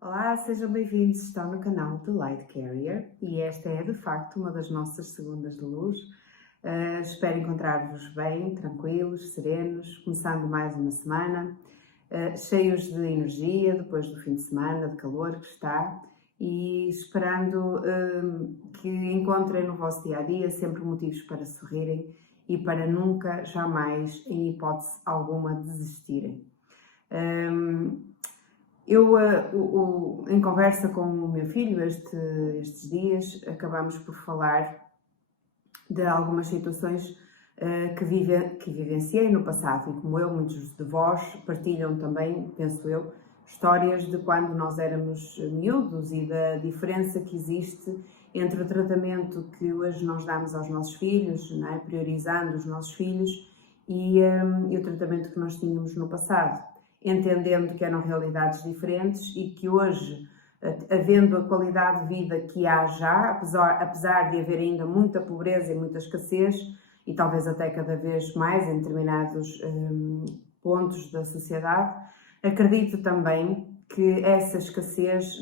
Olá, sejam bem-vindos. Estão no canal do Light Carrier e esta é de facto uma das nossas segundas de luz. Espero encontrar-vos bem, tranquilos, serenos, começando mais uma semana, cheios de energia depois do fim de semana, de calor que está, e esperando que encontrem no vosso dia a dia sempre motivos para sorrirem e para nunca, jamais, em hipótese alguma, desistirem. Em conversa com o meu filho estes dias, acabamos por falar de algumas situações que vivenciei no passado e como eu, muitos de vós partilham também, penso eu, histórias de quando nós éramos miúdos e da diferença que existe entre o tratamento que hoje nós damos aos nossos filhos, não é? Priorizando os nossos filhos e o tratamento que nós tínhamos no passado, entendendo que eram realidades diferentes e que hoje, havendo a qualidade de vida que há já, apesar de haver ainda muita pobreza e muita escassez, e talvez até cada vez mais em determinados pontos da sociedade, acredito também que essa escassez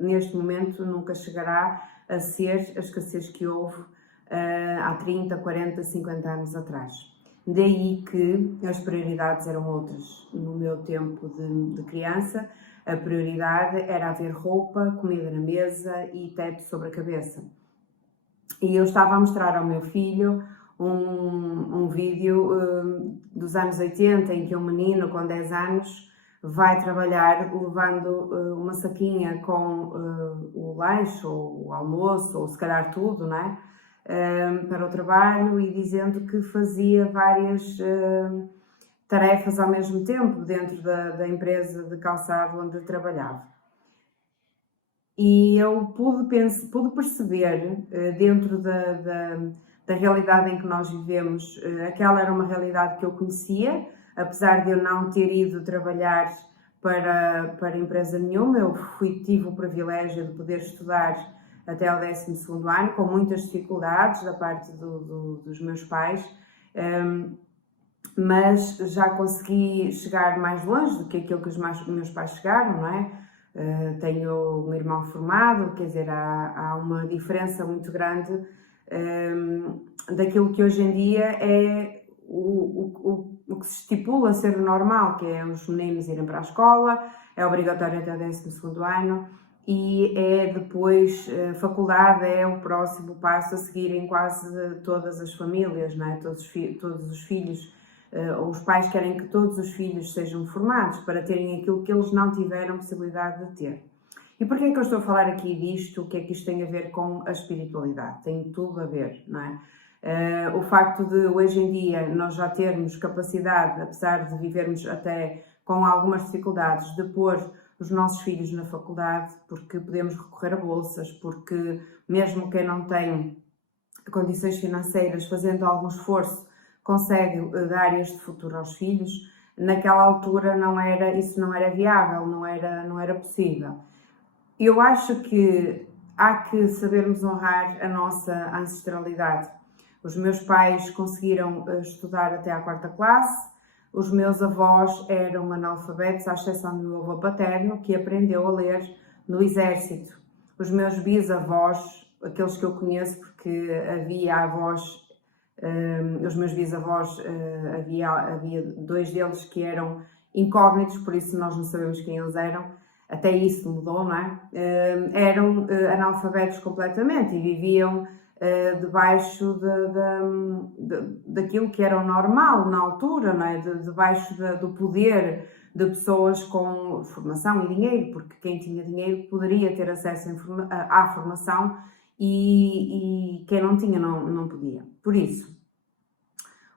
neste momento, nunca chegará a ser a escassez que houve há 30, 40, 50 anos atrás. Daí que as prioridades eram outras. No meu tempo de criança, a prioridade era haver roupa, comida na mesa e teto sobre a cabeça. E eu estava a mostrar ao meu filho um vídeo dos anos 80, em que um menino com 10 anos vai trabalhar levando uma saquinha com o lanche ou o almoço, ou se calhar tudo, não é? Para o trabalho, e dizendo que fazia várias tarefas ao mesmo tempo dentro da empresa de calçado onde trabalhava. E eu pude perceber, dentro da realidade em que nós vivemos, aquela era uma realidade que eu conhecia, apesar de eu não ter ido trabalhar para empresa nenhuma. Eu tive o privilégio de poder estudar até ao 12º ano, com muitas dificuldades da parte dos meus pais, mas já consegui chegar mais longe do que aquilo que os meus pais chegaram, não é? Tenho um irmão formado, quer dizer, há uma diferença muito grande daquilo que hoje em dia é o que se estipula ser normal, que é os meninos irem para a escola, é obrigatório até o 12º ano, e é depois, faculdade é o próximo passo a seguir em quase todas as famílias, não é? Todos os filhos, os pais querem que todos os filhos sejam formados para terem aquilo que eles não tiveram possibilidade de ter. E porquê é que eu estou a falar aqui disto? O que é que isto tem a ver com a espiritualidade? Tem tudo a ver, não é? O facto de hoje em dia nós já termos capacidade, apesar de vivermos até com algumas dificuldades, de pôr os nossos filhos na faculdade, porque podemos recorrer a bolsas, porque mesmo quem não tem condições financeiras, fazendo algum esforço, consegue dar este futuro aos filhos. Naquela altura isso não era viável, não era possível. Eu acho que há que sabermos honrar a nossa ancestralidade. Os meus pais conseguiram estudar até à 4ª classe, os meus avós eram analfabetos, à exceção do meu avô paterno, que aprendeu a ler no exército. Os meus bisavós, aqueles que eu conheço, porque havia avós, os meus bisavós, havia 2 deles que eram incógnitos, por isso nós não sabemos quem eles eram, até isso mudou, não é? Eram analfabetos completamente e viviam debaixo daquilo que era o normal na altura, não é? Debaixo do poder de pessoas com formação e dinheiro, porque quem tinha dinheiro poderia ter acesso à formação e quem não tinha não podia. Por isso,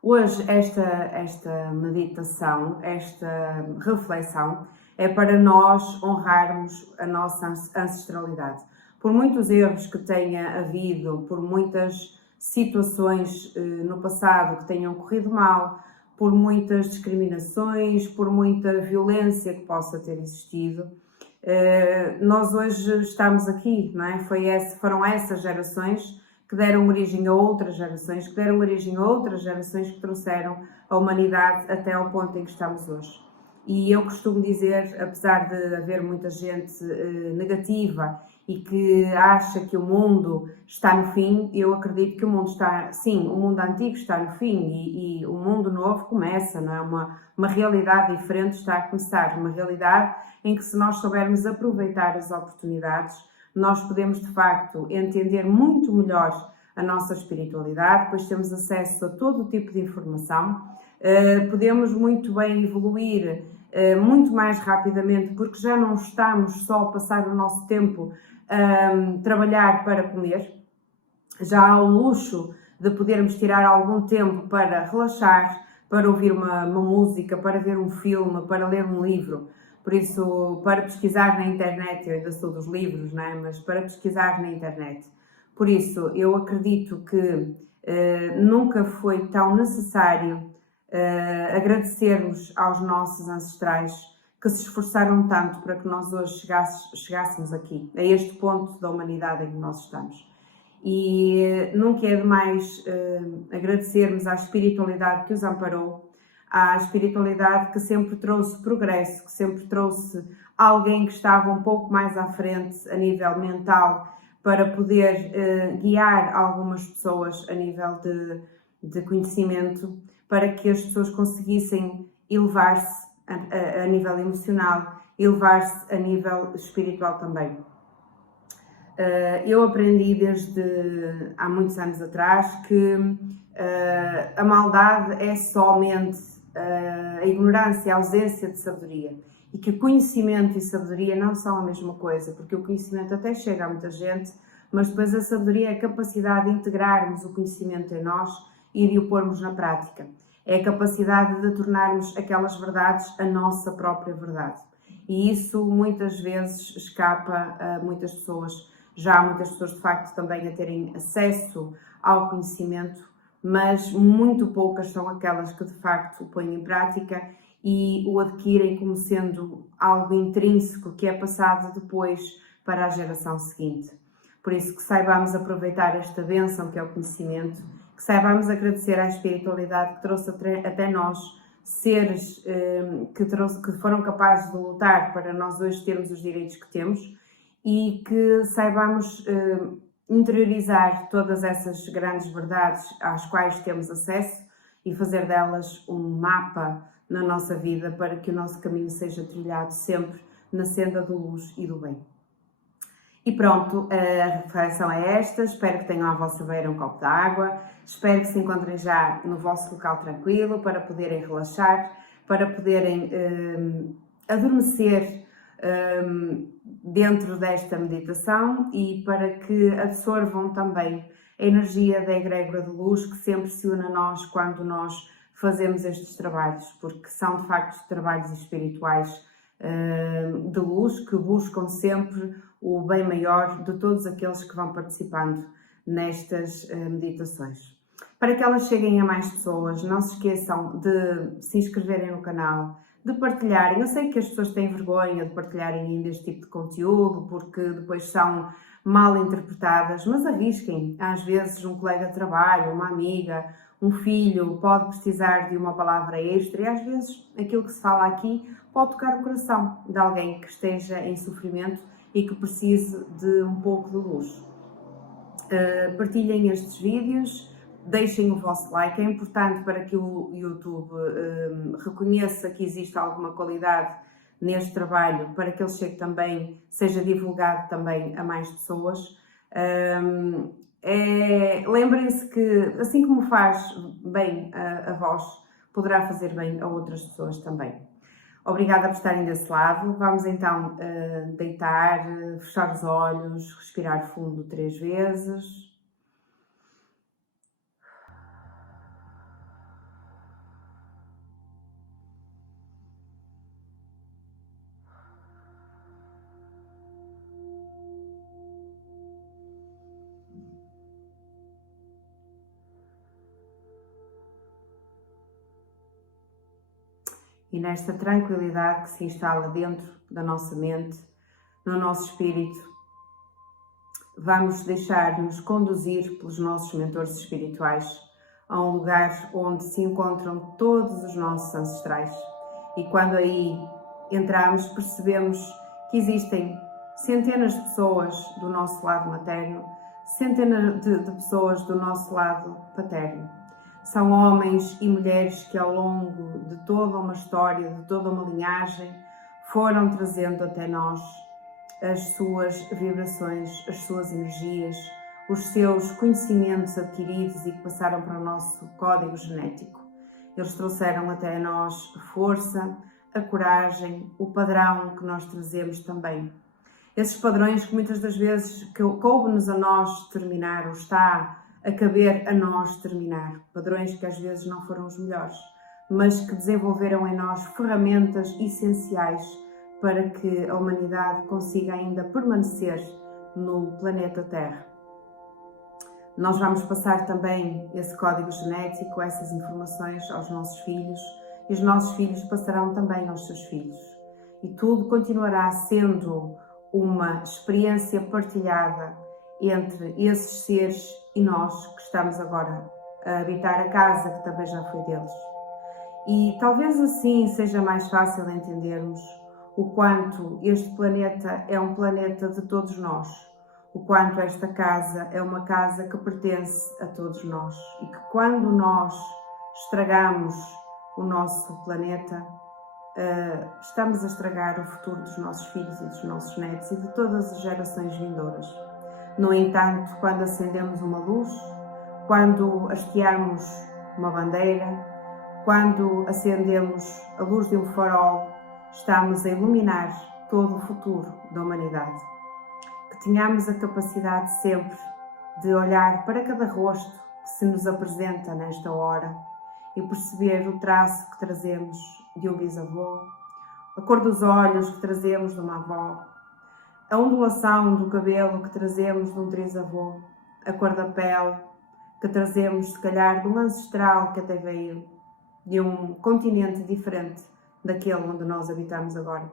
hoje esta meditação, esta reflexão é para nós honrarmos a nossa ancestralidade. Por muitos erros que tenha havido, por muitas situações no passado que tenham corrido mal, por muitas discriminações, por muita violência que possa ter existido, nós hoje estamos aqui, não é? Foram essas gerações que deram origem a outras gerações, que trouxeram a humanidade até ao ponto em que estamos hoje. E eu costumo dizer, apesar de haver muita gente negativa e que acha que o mundo está no fim, eu acredito que o mundo está, sim, o mundo antigo está no fim e o mundo novo começa, não é? Uma realidade diferente está a começar, uma realidade em que, se nós soubermos aproveitar as oportunidades, nós podemos de facto entender muito melhor a nossa espiritualidade, pois temos acesso a todo o tipo de informação, podemos muito bem evoluir muito mais rapidamente, porque já não estamos só a passar o nosso tempo a trabalhar para comer, já há o luxo de podermos tirar algum tempo para relaxar, para ouvir uma música, para ver um filme, para ler um livro. Por isso, para pesquisar na internet, eu ainda sou dos livros, não é? Mas para pesquisar na internet. Por isso, eu acredito que nunca foi tão necessário agradecermos aos nossos ancestrais que se esforçaram tanto para que nós hoje chegássemos aqui, a este ponto da humanidade em que nós estamos. E nunca é demais agradecermos à espiritualidade que os amparou, à espiritualidade que sempre trouxe progresso, que sempre trouxe alguém que estava um pouco mais à frente a nível mental para poder guiar algumas pessoas a nível de conhecimento, para que as pessoas conseguissem elevar-se a nível emocional, elevar-se a nível espiritual também. Eu aprendi desde há muitos anos atrás que a maldade é somente a ignorância, a ausência de sabedoria, e que o conhecimento e sabedoria não são a mesma coisa, porque o conhecimento até chega a muita gente, mas depois a sabedoria é a capacidade de integrarmos o conhecimento em nós e de o pormos na prática. É a capacidade de tornarmos aquelas verdades a nossa própria verdade. E isso muitas vezes escapa a muitas pessoas. Já há muitas pessoas, de facto, também a terem acesso ao conhecimento, mas muito poucas são aquelas que, de facto, o põem em prática e o adquirem como sendo algo intrínseco que é passado depois para a geração seguinte. Por isso, que saibamos aproveitar esta bênção que é o conhecimento, que saibamos agradecer à espiritualidade que trouxe até nós seres que foram capazes de lutar para nós hoje termos os direitos que temos, e que saibamos interiorizar todas essas grandes verdades às quais temos acesso e fazer delas um mapa na nossa vida para que o nosso caminho seja trilhado sempre na senda da luz e do bem. E pronto, a reflexão é esta. Espero que tenham à vossa beira um copo de água, espero que se encontrem já no vosso local tranquilo para poderem relaxar, para poderem adormecer dentro desta meditação e para que absorvam também a energia da egrégora de luz que sempre se une a nós quando nós fazemos estes trabalhos, porque são de facto trabalhos espirituais de luz que buscam sempre o bem maior de todos aqueles que vão participando nestas meditações. Para que elas cheguem a mais pessoas, não se esqueçam de se inscreverem no canal, de partilharem. Eu sei que as pessoas têm vergonha de partilharem ainda este tipo de conteúdo porque depois são mal interpretadas, mas arrisquem. Às vezes um colega de trabalho, uma amiga, um filho pode precisar de uma palavra extra e às vezes aquilo que se fala aqui pode tocar o coração de alguém que esteja em sofrimento e que precise de um pouco de luz. Partilhem estes vídeos, deixem o vosso like, é importante para que o YouTube reconheça que existe alguma qualidade neste trabalho, para que ele chegue também, seja divulgado também a mais pessoas. Lembrem-se que assim como faz bem a vós, poderá fazer bem a outras pessoas também. Obrigada por estarem desse lado. Vamos então deitar, fechar os olhos, respirar fundo 3 vezes. E nesta tranquilidade que se instala dentro da nossa mente, no nosso espírito, vamos deixar-nos conduzir pelos nossos mentores espirituais a um lugar onde se encontram todos os nossos ancestrais. E quando aí entramos, percebemos que existem centenas de pessoas do nosso lado materno, centenas de pessoas do nosso lado paterno. São homens e mulheres que ao longo de toda uma história, de toda uma linhagem, foram trazendo até nós as suas vibrações, as suas energias, os seus conhecimentos adquiridos e que passaram para o nosso código genético. Eles trouxeram até nós a força, a coragem, o padrão que nós trazemos também. Esses padrões que muitas das vezes coube-nos a nós terminar, ou está a caber a nós terminar. Padrões que às vezes não foram os melhores, mas que desenvolveram em nós ferramentas essenciais para que a humanidade consiga ainda permanecer no planeta Terra. Nós vamos passar também esse código genético, essas informações aos nossos filhos, e os nossos filhos passarão também aos seus filhos. E tudo continuará sendo uma experiência partilhada entre esses seres e nós que estamos agora a habitar a casa que também já foi deles. E talvez assim seja mais fácil entendermos o quanto este planeta é um planeta de todos nós, o quanto esta casa é uma casa que pertence a todos nós e que quando nós estragamos o nosso planeta, estamos a estragar o futuro dos nossos filhos e dos nossos netos e de todas as gerações vindouras. No entanto, quando acendemos uma luz, quando hasteamos uma bandeira, quando acendemos a luz de um farol, estamos a iluminar todo o futuro da humanidade. Que tenhamos a capacidade sempre de olhar para cada rosto que se nos apresenta nesta hora e perceber o traço que trazemos de um bisavô, a cor dos olhos que trazemos de uma avó, a ondulação do cabelo que trazemos de um trisavô, a cor da pele que trazemos, se calhar, de um ancestral que até veio de um continente diferente daquele onde nós habitamos agora.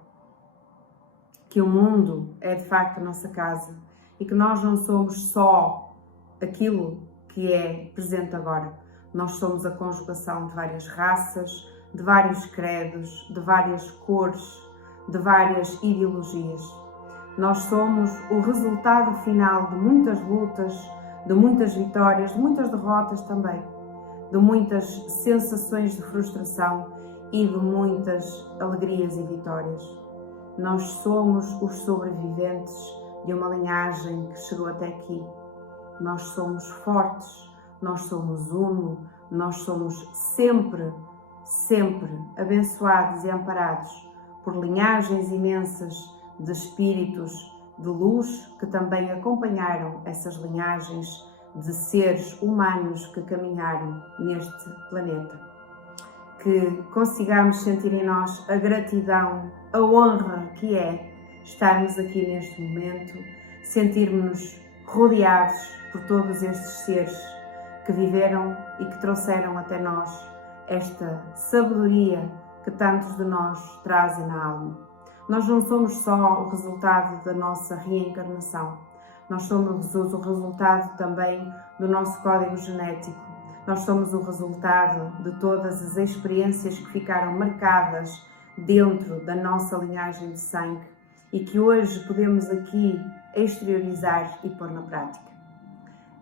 Que o mundo é de facto a nossa casa e que nós não somos só aquilo que é presente agora. Nós somos a conjugação de várias raças, de vários credos, de várias cores, de várias ideologias. Nós somos o resultado final de muitas lutas, de muitas vitórias, de muitas derrotas também, de muitas sensações de frustração e de muitas alegrias e vitórias. Nós somos os sobreviventes de uma linhagem que chegou até aqui. Nós somos fortes, nós somos uno, nós somos sempre, sempre abençoados e amparados por linhagens imensas de espíritos de luz que também acompanharam essas linhagens de seres humanos que caminharam neste planeta. Que consigamos sentir em nós a gratidão, a honra que é estarmos aqui neste momento, sentirmos-nos rodeados por todos estes seres que viveram e que trouxeram até nós esta sabedoria que tantos de nós trazem na alma. Nós não somos só o resultado da nossa reencarnação, nós somos o resultado também do nosso código genético. Nós somos o resultado de todas as experiências que ficaram marcadas dentro da nossa linhagem de sangue e que hoje podemos aqui exteriorizar e pôr na prática.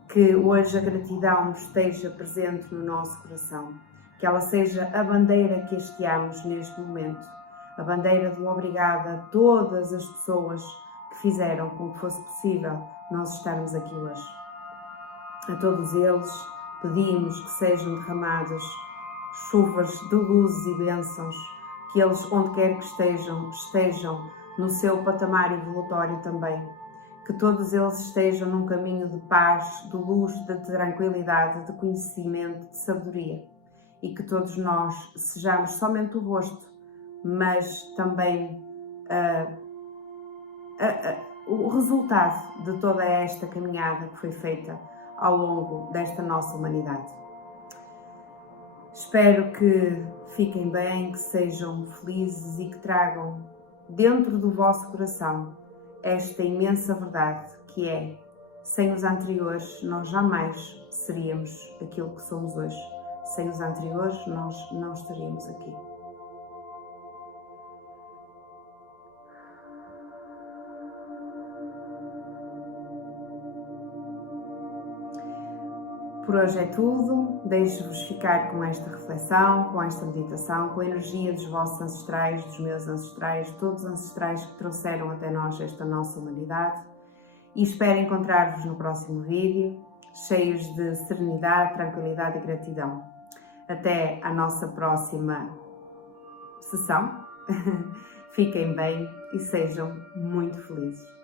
Que hoje a gratidão esteja presente no nosso coração, que ela seja a bandeira que hasteamos neste momento, a bandeira do obrigado a todas as pessoas que fizeram com que fosse possível nós estarmos aqui hoje. A todos eles pedimos que sejam derramadas chuvas de luzes e bênçãos, que eles, onde quer que estejam no seu patamar evolutório também, que todos eles estejam num caminho de paz, de luz, de tranquilidade, de conhecimento, de sabedoria, e que todos nós sejamos somente o rosto, mas também o resultado de toda esta caminhada que foi feita ao longo desta nossa humanidade. Espero que fiquem bem, que sejam felizes e que tragam dentro do vosso coração esta imensa verdade que é: sem os anteriores nós jamais seríamos aquilo que somos hoje. Sem os anteriores nós não estaríamos aqui. Por hoje é tudo. Deixo-vos ficar com esta reflexão, com esta meditação, com a energia dos vossos ancestrais, dos meus ancestrais, todos os ancestrais que trouxeram até nós esta nossa humanidade. E espero encontrar-vos no próximo vídeo, cheios de serenidade, tranquilidade e gratidão. Até à nossa próxima sessão. Fiquem bem e sejam muito felizes.